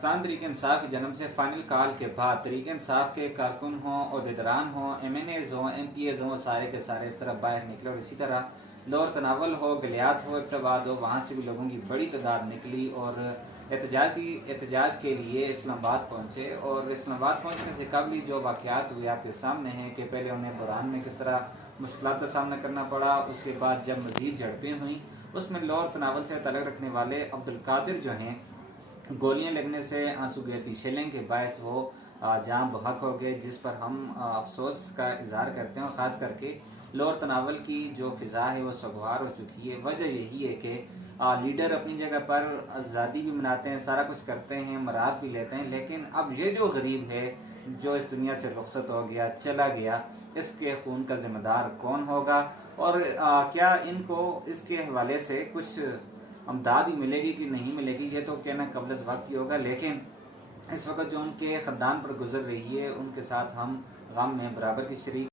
پاکستان تحریک انصاف کے جنم سے فائنل کال کے بعد تحریک انصاف کے کارکن ہوں، عہدیداران ہوں، ایم این ایز ہوں، ایم پی ایز ہوں، سارے کے سارے اس طرح باہر نکلے، اور اسی طرح لور تناول ہو، گلیات ہو، ابٹاباد ہو، وہاں سے بھی لوگوں کی بڑی تعداد نکلی اور احتجاج کے لیے اسلام آباد پہنچے۔ اور اسلام آباد پہنچنے سے قبل ہی جو واقعات ہوئے آپ کے سامنے ہیں کہ پہلے انہیں بحران میں کس طرح مشکلات کا سامنا کرنا پڑا، اس کے بعد جب مزید جھڑپیں ہوئیں اس میں لور تناول سے تعلق رکھنے والے عبدالقادر جو ہیں گولیاں لگنے سے آنسو گیس کی شیلنگ کے باعث وہ جاں بحق ہو گئے، جس پر ہم افسوس کا اظہار کرتے ہیں، اور خاص کر کے لور تناول کی جو فضا ہے وہ سگوار ہو چکی ہے۔ وجہ یہی ہے کہ لیڈر اپنی جگہ پر آزادی بھی مناتے ہیں، سارا کچھ کرتے ہیں، مراد بھی لیتے ہیں، لیکن اب یہ جو غریب ہے جو اس دنیا سے رخصت ہو گیا، چلا گیا، اس کے خون کا ذمہ دار کون ہوگا، اور کیا ان کو اس کے حوالے سے کچھ امداد ہی ملے گی کہ نہیں ملے گی، یہ تو کہنا قبل از وقت ہی ہوگا۔ لیکن اس وقت جو ان کے خاندان پر گزر رہی ہے ان کے ساتھ ہم غم میں برابر کی شریک